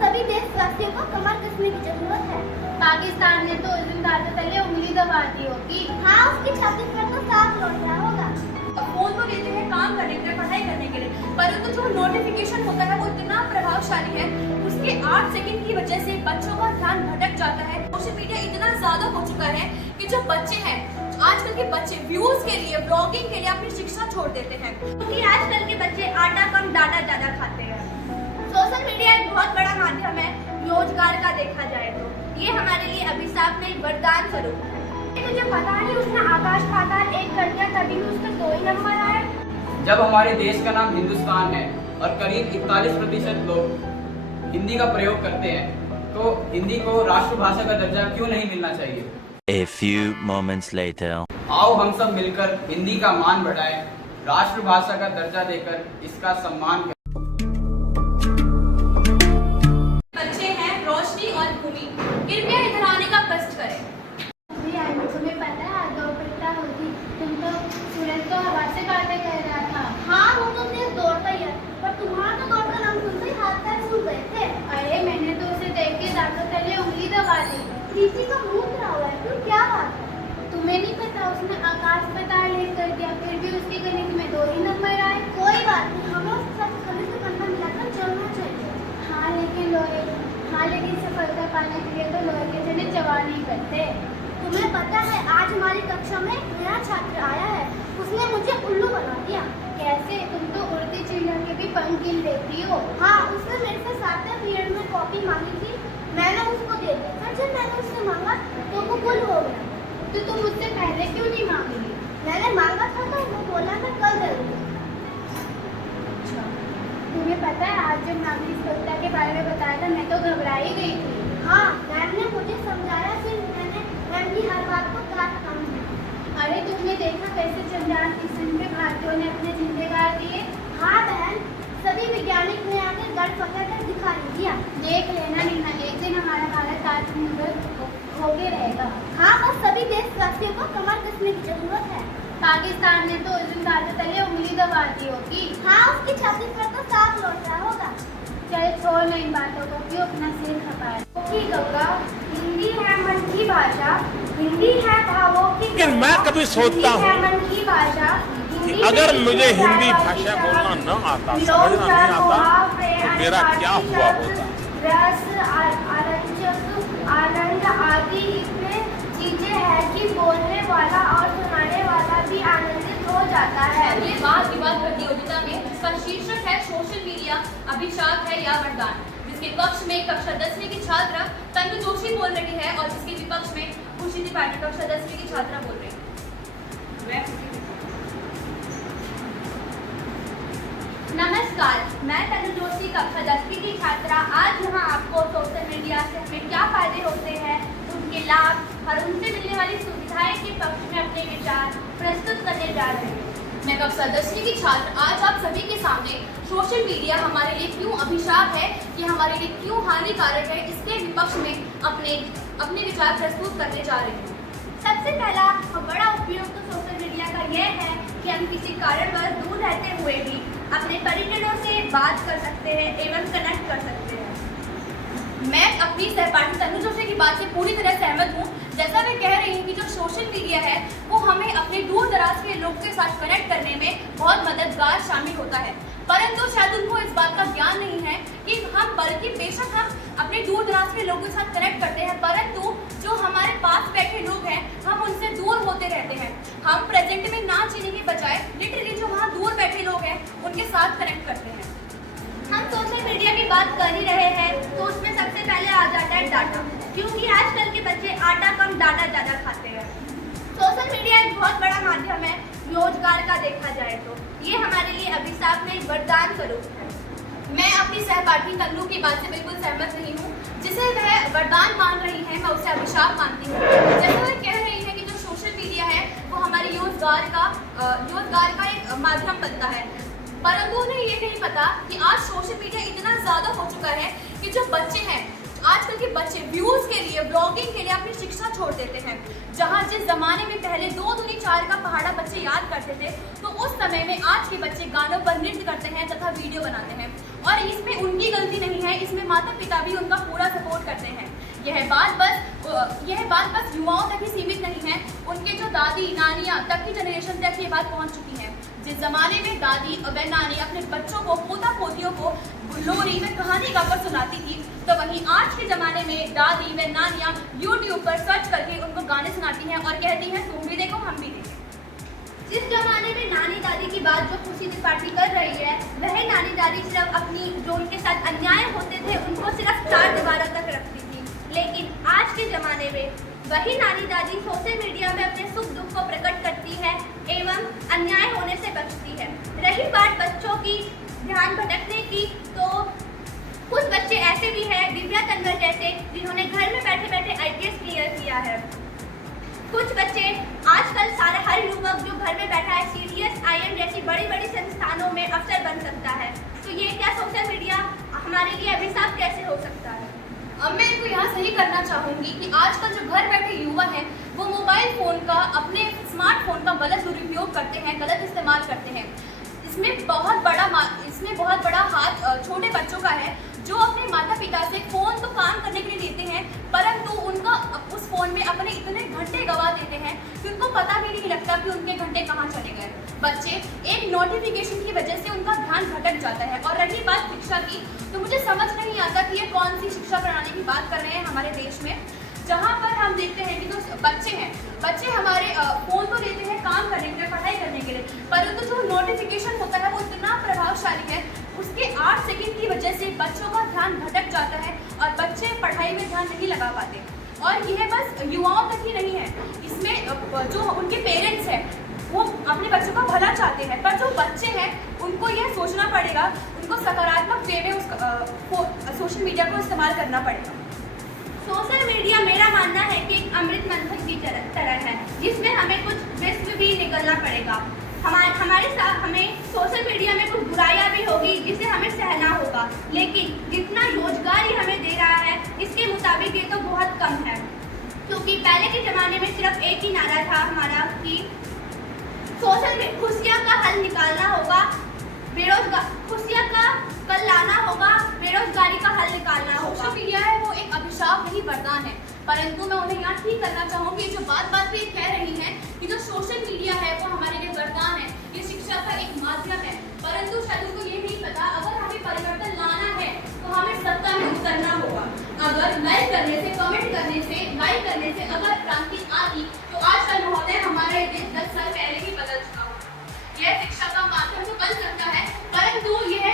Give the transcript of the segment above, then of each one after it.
सभी देशवासियों को कमर कसने की जरूरत है। पाकिस्तान ने तो उस दिन दांतों तले उंगली दबा दी होगी। हाँ, उसकी छत्तीसगढ़ तो साफ लौट रहा होगा। फोन तो लेते हैं काम करने के लिए, पढ़ाई करने के लिए, परंतु जो नोटिफिकेशन होता है वो इतना प्रभावशाली है, उसके 8 सेकंड की वजह से बच्चों का ध्यान भटक जाता है। सोशल मीडिया इतना ज्यादा हो चुका है कि जो बच्चे हैं, आजकल के बच्चे व्यूज के लिए, ब्लॉगिंग के लिए अपनी शिक्षा छोड़ देते हैं, क्योंकि आजकल के बच्चे आटा कम डाटा ज्यादा खाते हैं। सोशल मीडिया एक बहुत बड़ा माध्यम है रोजगार का, देखा जाए तो ये हमारे लिए अभिशाप नहीं वरदान स्वरूप है। मुझे पता नहीं उसने आकाश पाताल एक कर दिया, तभी भी उसका 2 ही नंबर आया। जब हमारे देश का नाम हिंदुस्तान है और करीब 41% लोग हिंदी का प्रयोग करते हैं, तो हिंदी को राष्ट्रभाषा का दर्जा क्यों नहीं मिलना चाहिए? A few moments later. आओ हम सब मिलकर हिंदी का मान बढ़ाएं, राष्ट्रभाषा का दर्जा देकर इसका सम्मान करें। बच्चे हैं रोशनी और भूमि, कृपया इधर आने का कष्ट करें। तुम्हें पता है आज दोपहर होती, तुम तो सूरज को हवा से काटे कह रहा था। हाँ, वो तो तेज दौड़ता ही है, पर तुम्हारा तो दौड़ का नाम सुनते ही हाथ पैर फूल गए थे। अरे मैंने तो उसे देख के दांतों तले उंगली दबा दी। प्रीति का मुंह खड़ा हुआ है, क्यों, क्या बात है? तुम्हें नहीं पता उसने आकाश पाताल एक कर दिया, फिर भी उसके गणित में 2 ही नंबर आए। कोई बात नहीं, हमें उसके साथ कंधे से कंधा मिलाकर चलना चाहिए। हाँ लेकिन सफलता पाने के लिए तो लोहे के जने जवान नहीं करते। तुम्हें पता है आज हमारी कक्षा में एक नया छात्र आया है, उसने मुझे उल्लू बना दिया। कैसे? तुम तो उड़ती चिड़िया के भी पंख गिन लेती हो। हाँ, उसने मेरे से 7वें पीरियड में कॉपी मांगी थी, मैंने उसको दे दी। फिर जब मैंने उससे मांगा तो वो गुल हो गया। तो तुम मुझसे पहले क्यों नहीं मांगी? मैंने मांगा था तो वो बोला मैं कल दे दूँगी। तुम्हें पता है आज जब नागरिक स्पर्धा के बारे में बताया था, मैं तो घबरा ही गई थी। हाँ, मैम ने मुझे समझाया, फिर मैंने मैम की हर बात को काट समझा। अरे तुमने देखा कैसे चंद्रयान मिशन में भारतीयों ने अपने झंडे गाड़ दिए? हाँ बहन, सभी वैज्ञानिक ने आकर गढ़ पकड़कर दिखा दिया। देख लेना नीना, एक दिन हमारा भारत आत्मनिर्भर होके रहेगा। हाँ, बस सभी देशवासियों को कमर कसने की जरूरत है। पाकिस्तान ने तो उस दिन दांतों तले उंगली दबा दी होगी। हाँ, उसकी छत्तीसगढ़ तो साफ लौट रहा होगा। चल छोड़ ना इन बातों को, क्यों अपना सिर खपाए। ठीक होगा, हिंदी है मन की भाषा, हिंदी है भावों की। लेकिन मैं कभी सोचता हूँ मन की भाषा कि अगर मुझे हिंदी भाषा बोलना न आता, समझना नहीं आता, तो मेरा क्या हुआ होता। रस, आनंद आदि इसमें चीजें हैं कि बोलने वाला और सुनाने वाला भी आनंदित हो जाता है। ये वाद विवाद प्रतियोगिता में जिसका शीर्षक है सोशल मीडिया अभिशाप है या वरदान, जिसके पक्ष में कक्षा 10वीं की छात्रा तनु जोशी बोल रही है और जिसके विपक्ष में खुशी त्रिपाठी कक्षा 10वीं की छात्रा बोल रही है। नमस्कार, मैं तनु जोशी कक्षा 10वीं की छात्रा आज यहाँ आपको सोशल मीडिया से हमें क्या फायदे होते हैं, उनके लाभ और उनसे मिलने वाली सुविधाएं के पक्ष में अपने विचार प्रस्तुत करने जा रहे हैं। मैं कक्षा 10वीं की छात्र आज आप सभी के सामने सोशल मीडिया हमारे लिए क्यों अभिशाप है, ये हमारे लिए क्यों हानिकारक है, इसके विपक्ष में अपने विचार प्रस्तुत करने जा रहे हैं। सबसे पहला और बड़ा उपयोग तो सोशल मीडिया का यह है कि हम किसी कारणवश दूर रहते हुए भी अपने परिजनों से बात कर सकते हैं एवं कनेक्ट कर सकते हैं। मैं अपनी सहपाठी तनु जोशी की बात से पूरी तरह सहमत हूँ। जैसा मैं कह रही हूँ कि जो सोशल मीडिया है वो हमें अपने दूर दराज के लोगों के साथ कनेक्ट करने में बहुत मददगार शामिल होता है, परंतु शायद उनको इस बात का ज्ञान नहीं है कि हम बल्कि बेशक हम अपने दूर दराज के लोगों के साथ कनेक्ट करते हैं, परंतु जो हमारे पास बैठे लोग हैं हम उनसे दूर होते रहते हैं। हम प्रेजेंट में ना जीने के बजाय लिटरली जो वहाँ दूर बैठे लोग हैं उनके साथ कनेक्ट करते हैं। हम सोशल मीडिया की बात कर ही रहे हैं तो उसमें सबसे पहले आ जाता है डाटा, क्योंकि आजकल के बच्चे आटा कम डाटा ज़्यादा खाते हैं। सोशल मीडिया एक बहुत बड़ा माध्यम है रोजगार का, देखा जाए तो ये हमारे लिए अभिशाप नहीं वरदान स्वरूप है। मैं अपनी सहपाठी तन्नू की बात से बिल्कुल सहमत नहीं हूँ। जिसे वह वरदान मान रही है मैं उसे अभिशाप मानती हूँ। जैसे वह कह रही है कि जो सोशल मीडिया है वो हमारे रोजगार का एक माध्यम बनता है, परंतु उन्हें ये नहीं पता कि आज सोशल मीडिया इतना ज़्यादा हो चुका है कि जो बच्चे हैं, आजकल के बच्चे व्यूज के लिए, ब्लॉगिंग के लिए अपनी शिक्षा छोड़ देते हैं। जहाँ जिस जमाने में पहले 2 दूनी 4 का पहाड़ा बच्चे याद करते थे, तो उस समय में आज के बच्चे गानों पर नृत्य करते हैं तथा वीडियो बनाते हैं। और इसमें उनकी गलती नहीं है, इसमें माता पिता भी उनका पूरा सपोर्ट करते हैं। यह बात बस युवाओं तक ही सीमित नहीं है, उनके जो दादी नानियाँ तक की जनरेशन तक ये बात पहुँच चुकी है। जिस जमाने में दादी व नानी अपने बच्चों को पोता पोतियों को लोरी में कहानी गाकर सुनाती थी, तो वहीं आज के ज़माने में दादी व नानियाँ यूट्यूब पर सर्च करके उनको गाने सुनाती हैं और कहती हैं तुम भी देखो हम भी देखें। जिस जमाने में नानी दादी की बात जो खुशी त्रिपाठी कर रही है, वह नानी दादी सिर्फ अपनी जो उनके साथ अन्याय होते थे उनको सिर्फ 4 दीवारों तक रखती थी। लेकिन आज के ज़माने में वही नानी दादी सोशल मीडिया में अपने सुख दुख को प्रकट करती है एवं अन्याय होने से बचती है। रही बात बच्चों की ध्यान भटकने की, तो कुछ बच्चे ऐसे भी हैं, दिव्या तन्वर जैसे, जिन्होंने घर में बैठे बैठे IPS क्लियर किया है। कुछ बच्चे आजकल हर युवक जो घर में बैठा है CDS IIM जैसी बड़ी बड़ी संस्थानों में अफसर बन सकता है। तो ये क्या सोशल मीडिया हमारे लिए अभिशाप कैसे हो सकता है? अब मैं इनको यहाँ सही करना चाहूँगी कि आजकल जो घर बैठे युवा हैं वो मोबाइल फ़ोन का, अपने स्मार्टफोन का गलत दुरुपयोग करते हैं, गलत इस्तेमाल करते हैं। इसमें बहुत बड़ा हाथ छोटे बच्चों का है, जो अपने माता पिता से फ़ोन तो काम करने के लिए लेते हैं, परंतु उनका उस फ़ोन में अपने इतने घंटे गवा देते हैं कि उनको पता भी नहीं लगता कि उनके घंटे कहाँ चले गए। बच्चे एक नोटिफिकेशन की वजह से उनका ध्यान भटक जाता है। और रही बात शिक्षा की, तो मुझे समझ नहीं आता कि ये कौन सी शिक्षा प्रणाली की बात कर रहे हैं हमारे देश में, जहाँ पर हम देखते हैं कि जो बच्चे हमारे फ़ोन तो लेते हैं काम करने के लिए, पढ़ाई करने के लिए, परंतु जो नोटिफिकेशन होता है वो इतना प्रभावशाली है, उसके 8 सेकंड की वजह से बच्चों का ध्यान भटक जाता है और बच्चे पढ़ाई में ध्यान नहीं लगा पाते। और यह बस युवाओं तक ही नहीं है, इसमें जो उनके पेरेंट्स हैं वो अपने बच्चों का भला चाहते हैं, पर जो बच्चे हैं उनको यह सोचना पड़ेगा, उनको सकारात्मक वे में सोशल मीडिया को इस्तेमाल करना पड़ेगा। सोशल मीडिया मेरा मानना है कि एक अमृत मंथन की तरह है, जिसमें हमें कुछ विश्व भी निकलना पड़ेगा। हमारे साथ हमें सोशल मीडिया में कुछ बुराइयां भी होगी जिसे हमें सहना होगा, लेकिन जितना रोजगार ये हमें दे रहा है इसके मुताबिक ये तो बहुत कम है। क्योंकि पहले के ज़माने में सिर्फ एक ही नारा था हमारा कि सोशल में खुशियाँ का हल निकालना होगा, खुशियाँ का कल लाना होगा, बेरोजगारी का हल निकालना होगा। सोशल मीडिया है वो एक अभिशाप नहीं वरदान है, परंतु मैं उन्हें यहाँ ठीक करना चाहूँगी। जो बात पे कह रही हैं कि जो सोशल मीडिया है वो हमारे लिए वरदान है, ये शिक्षा का एक माध्यम है, परंतु शायद उनको ये नहीं पता अगर हमें परिवर्तन लाना है तो हमें सत्ता में उतरना होगा। अगर लाइक करने से, कमेंट करने से, लाइक करने से अगर क्रांति आती तो आज का महोदय हमारे देश 10 साल पहले ही बदल चुका होगा। यह शिक्षा का माध्यम तो बन सकता है, परंतु यह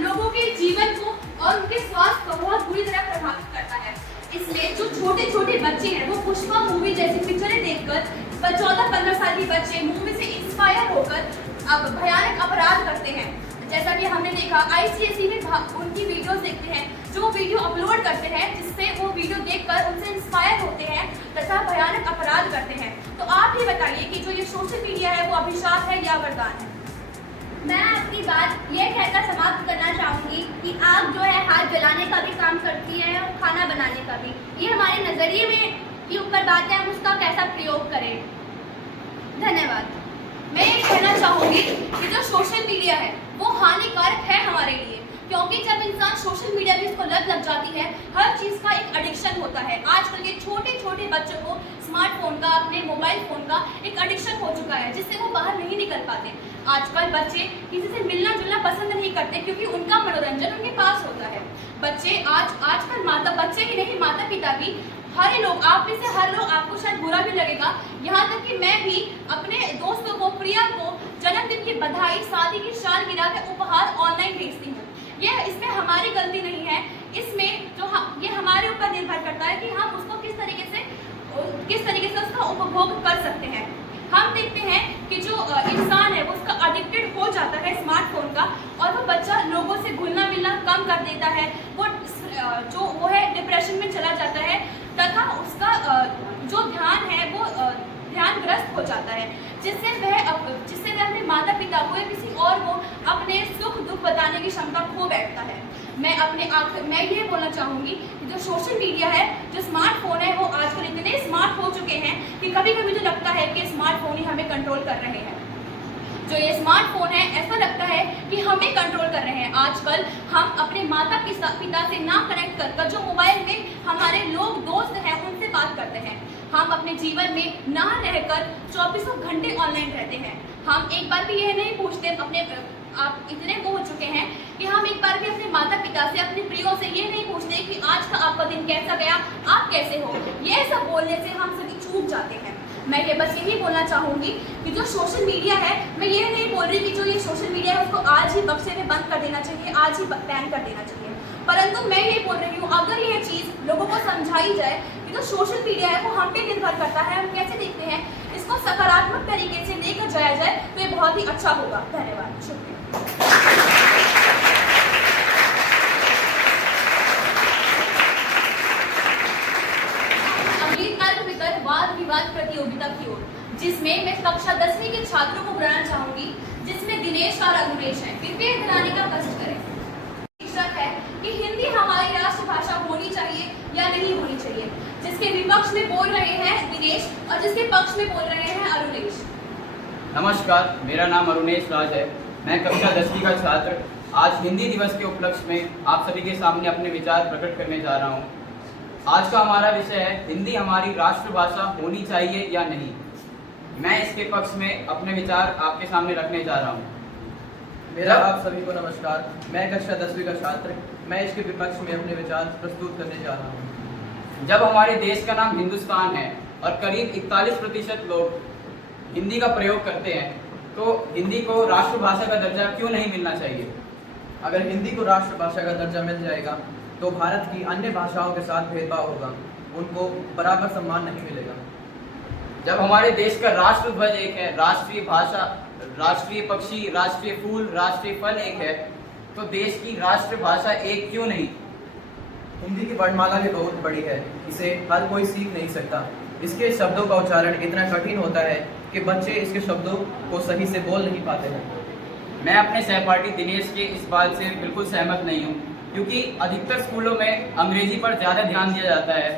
लोगों के जीवन को और उनके स्वास्थ्य को बहुत बुरी तरह प्रभावित करता है। इसलिए जो छोटे छोटे बच्चे हैं वो पुष्पा मूवी जैसी पिक्चरें देखकर 14-15 साल के बच्चे मूवी से इंस्पायर होकर अब भयानक अपराध करते हैं। जैसा कि हमने देखा ICSE में उनकी वीडियोस देखते हैं, जो वीडियो अपलोड करते हैं, जिससे वो वीडियो देखकर उनसे इंस्पायर होते हैं तथा भयानक अपराध करते हैं। तो आप ही बताइए कि जो ये सोशल मीडिया है वो अभिशाप है या वरदान है? मैं आपकी बात ये कहकर समाप्त करना चाहूँगी कि आग जो है हाथ जलाने का भी काम करती है और खाना बनाने का भी। ये हमारे नज़रिए में के ऊपर बात है, हम उसका कैसा प्रयोग करें। धन्यवाद। मैं ये कहना चाहूँगी कि जो सोशल मीडिया है वो हानिकारक है हमारे लिए, क्योंकि जब इंसान सोशल मीडिया की इसको लत लग जाती है, हर चीज़ का एक एडिक्शन होता है। आजकल के छोटे छोटे बच्चों को स्मार्टफोन का, अपने मोबाइल फ़ोन का एक एडिक्शन हो चुका है, जिससे वो बाहर नहीं निकल पाते। आजकल बच्चे किसी से मिलना जुलना पसंद नहीं करते क्योंकि उनका मनोरंजन उनके पास होता है। आजकल बच्चे ही नहीं, माता पिता भी, हर लोग, आप में से हर लोग, आपको शायद बुरा भी लगेगा, यहाँ तक कि मैं भी अपने दोस्तों को, प्रिया को जन्मदिन की बधाई, शादी की सालगिरह के उपहार ऑनलाइन भेजती हूँ। इसमें हमारी गलती नहीं है, इसमें ये हमारे ऊपर निर्भर करता है कि हम उसको किस तरीके से उसका उपभोग कर सकते हैं। हम देखते हैं कि जो इंसान है वो उसका एडिक्टेड हो जाता है स्मार्टफोन का, और वो बच्चा लोगों से घुलना मिलना कम कर देता है, वो है डिप्रेशन में चला जाता है, तथा उसका जो ध्यान है वो ध्यानग्रस्त हो जाता है, जिससे वह अपने माता पिता को या किसी और को अपने सुख दुख बताने की क्षमता खो बैठता है। मैं ये बोलना चाहूँगी कि जो सोशल मीडिया है, जो स्मार्टफोन है, वो आजकल इतने स्मार्ट हो चुके हैं कि कभी कभी तो लगता है कि स्मार्टफोन ही हमें कंट्रोल कर रहे हैं। जो ये स्मार्टफोन है, ऐसा लगता है कि हमें कंट्रोल कर रहे हैं। आजकल हम अपने माता पिता से ना कनेक्ट कर जो मोबाइल में हमारे लोग दोस्त हैं उनसे बात करते हैं। हम अपने जीवन में ना रहकर 24 घंटे ऑनलाइन रहते हैं। हम एक बार भी यह नहीं पूछते आप इतने वो हो चुके हैं कि हम एक बार भी अपने माता पिता से, अपने प्रियो से ये नहीं पूछते कि आज का आपका दिन कैसा गया, आप कैसे हो। ये सब बोलने से हम सभी चूक जाते हैं। मैं ये बस यही बोलना चाहूँगी कि जो सोशल मीडिया है, मैं ये नहीं बोल रही कि जो ये सोशल मीडिया है उसको आज ही बक्से में बंद कर देना चाहिए, आज ही बैन कर देना चाहिए। परंतु मैं ये बोल रही हूँ, अगर ये चीज़ लोगों को समझाई जाए कि जो सोशल मीडिया है वो हम पे निर्भर करता है, हम कैसे देखते हैं, इसको सकारात्मक तरीके से लेकर जाया जाए तो ये बहुत ही अच्छा होगा। धन्यवाद, शुक्रिया। अगली तर्क वितर्क वाद विवाद प्रतियोगिता की ओर, जिसमें मैं कक्षा 10वीं के छात्रों को बुलाना चाहूंगी, जिसमें दिनेश और अनुमेश हैं। कृपया कराने का कष्ट करें। शिक्षक है कि हिंदी हमारी राष्ट्रभाषा होनी चाहिए या नहीं होनी चाहिए। जिसके विपक्ष में बोल रहे हैं दिनेश और जिसके पक्ष में बोल रहे हैं अरुणेश। नमस्कार, मेरा नाम अरुणेश राज है। मैं कक्षा 10वीं का छात्र आज हिंदी दिवस के उपलक्ष्य में आप सभी के सामने अपने विचार प्रकट करने जा रहा हूँ। आज का हमारा विषय है हिंदी हमारी राष्ट्रभाषा होनी चाहिए या नहीं। मैं इसके पक्ष में अपने विचार आपके सामने रखने जा रहा हूँ। मेरा आप सभी को नमस्कार। मैं कक्षा 10वीं का छात्र, मैं इसके विपक्ष में अपने विचार प्रस्तुत करने जा रहा हूँ। जब हमारे देश का नाम हिंदुस्तान है और करीब 41% लोग हिंदी का प्रयोग करते हैं, तो हिंदी को राष्ट्रभाषा का दर्जा क्यों नहीं मिलना चाहिए? अगर हिंदी को राष्ट्रभाषा का दर्जा मिल जाएगा तो भारत की अन्य भाषाओं के साथ भेदभाव होगा, उनको बराबर सम्मान नहीं मिलेगा। जब हमारे देश का राष्ट्र ध्वज एक है, राष्ट्रीय भाषा, राष्ट्रीय पक्षी, राष्ट्रीय फूल, राष्ट्रीय फल एक है, तो देश की राष्ट्रभाषा एक क्यों नहीं? हिंदी की वर्णमाला भी बहुत बड़ी है, इसे हर कोई सीख नहीं सकता। इसके शब्दों का उच्चारण इतना कठिन होता है कि बच्चे इसके शब्दों को सही से बोल नहीं पाते हैं। मैं अपने सहपाठी दिनेश के इस बात से बिल्कुल सहमत नहीं हूँ, क्योंकि अधिकतर स्कूलों में अंग्रेजी पर ज़्यादा ध्यान दिया जाता है